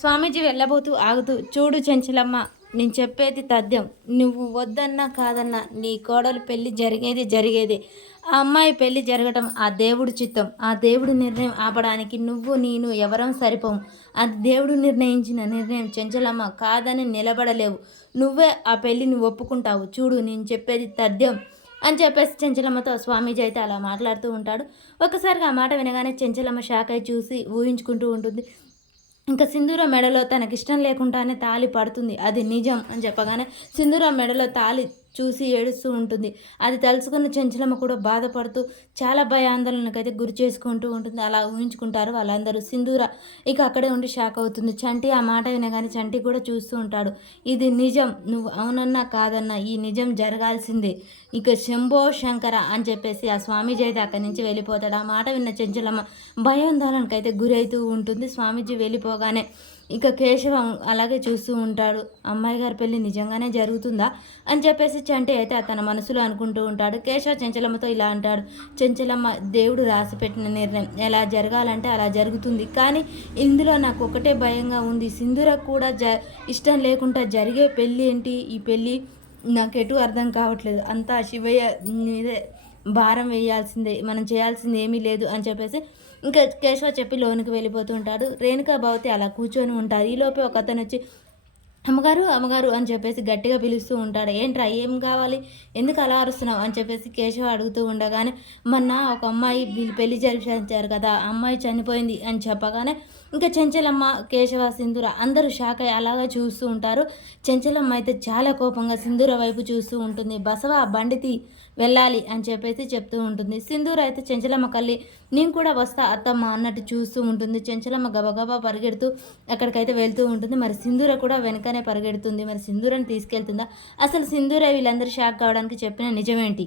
స్వామీజీ వెళ్ళబోతూ ఆగుతూ, చూడు చెంచలమ్మ, నేను చెప్పేది తథ్యం. నువ్వు వద్దన్నా కాదన్నా నీ కోడలు పెళ్లి జరిగేదే. ఆ అమ్మాయి పెళ్లి జరగటం ఆ దేవుడి చిత్తం. ఆ దేవుడి నిర్ణయం ఆపడానికి నువ్వు నేను ఎవరం సరిపోము. అది దేవుడు నిర్ణయించిన నిర్ణయం చెంచలమ్మ. కాదని నిలబడలేవు. నువ్వే ఆ పెళ్లిని ఒప్పుకుంటావు. చూడు నేను చెప్పేది తథ్యం అని చెప్పేసి చెంచలమ్మతో స్వామీజీ అయితే అలా మాట్లాడుతూ ఉంటాడు. ఒక్కసారిగా ఆ మాట వినగానే చెంచలమ్మ షాక్ అయి చూసి ఊహించుకుంటూ ఉంటుంది. ఇంకా సింధూర మెడలో తనకిష్టం లేకుండానే తాళి పడుతుంది, అది నిజం అని చెప్పగానే సింధూర మెడలో తాళి చూసి ఏడుస్తూ ఉంటుంది. అది తలుచుకున్న చెంచలమ్మ కూడా బాధపడుతూ చాలా భయాందోళనకైతే గురి చేసుకుంటూ ఉంటుంది. అలా ఊహించుకుంటారు వాళ్ళందరూ. సింధూర ఇక అక్కడే ఉండి షాక్ అవుతుంది. చంటి ఆ మాట వినగానే చంటి కూడా చూస్తూ ఉంటాడు. ఇది నిజం, నువ్వు అవునన్నా కాదన్నా ఈ నిజం జరగాల్సిందే. ఇక శంభో శంకర అని చెప్పేసి ఆ స్వామీజీ అయితే అక్కడి నుంచి వెళ్ళిపోతాడు. ఆ మాట విన్న చెంచలమ్మ భయాందోళనకైతే గురవుతూ ఉంటుంది. స్వామీజీ వెళ్ళిపోగానే ఇక కేశవం అలాగే చూస్తూ ఉంటాడు. అమ్మాయి గారి పెళ్ళి నిజంగానే జరుగుతుందా అని చెప్పేసి చంటి అయితే తన మనసులో అనుకుంటూ ఉంటాడు. కేశవ చెంచలమ్మతో ఇలా అంటాడు. చెంచలమ్మ, దేవుడు రాసి పెట్టిన నిర్ణయం ఎలా జరగాలంటే అలా జరుగుతుంది. కానీ ఇందులో నాకు ఒకటే భయంగా ఉంది. సింధూరకు కూడా ఇష్టం లేకుండా జరిగే పెళ్ళి ఏంటి? ఈ పెళ్ళి నాకెటు అర్థం కావట్లేదు. అంతా శివయ్య మీదే భారం వేయాల్సిందే, మనం చేయాల్సింది ఏమీ లేదు అని చెప్పేసి ఇంకా కేశవ చెప్పి లోనికి వెళ్ళిపోతూ ఉంటాడు. రేణుకా భవతి అలా కూర్చొని ఉంటారు. ఈలోపే ఒక అతను వచ్చి అమ్మగారు అమ్మగారు అని చెప్పేసి గట్టిగా పిలుస్తూ ఉంటాడు. ఏంట్రా, ఏం కావాలి, ఎందుకు అలా అరుస్తున్నావు అని చెప్పేసి కేశవ అడుగుతూ ఉండగానే, మొన్న ఒక అమ్మాయి వీళ్ళు పెళ్లి జరిపించారు కదా, ఆ అమ్మాయి చనిపోయింది అని చెప్పగానే ఇంకా చెంచలమ్మ, కేశవ, సింధూర అందరూ షాక్ అయ్యి అలాగా చూస్తూ ఉంటారు. చెంచలమ్మ అయితే చాలా కోపంగా సింధూర వైపు చూస్తూ ఉంటుంది. బసవ బండితి వెళ్ళాలి అని చెప్పేసి చెప్తూ ఉంటుంది. సింధూర అయితే చెంచలమ్మ కళ్ళి నేను కూడా వస్తా అత్తమ్మ అన్నట్టు చూస్తూ ఉంటుంది. చెంచలమ్మ గబగబా పరిగెడుతూ అక్కడికైతే వెళ్తూ ఉంటుంది. మరి సింధూర కూడా వెనకనే పరిగెడుతుంది. మరి సింధూరని తీసుకెళ్తుందా? అసలు సింధూర వీళ్ళందరూ షాక్ కావడానికి చెప్పిన నిజమేంటి?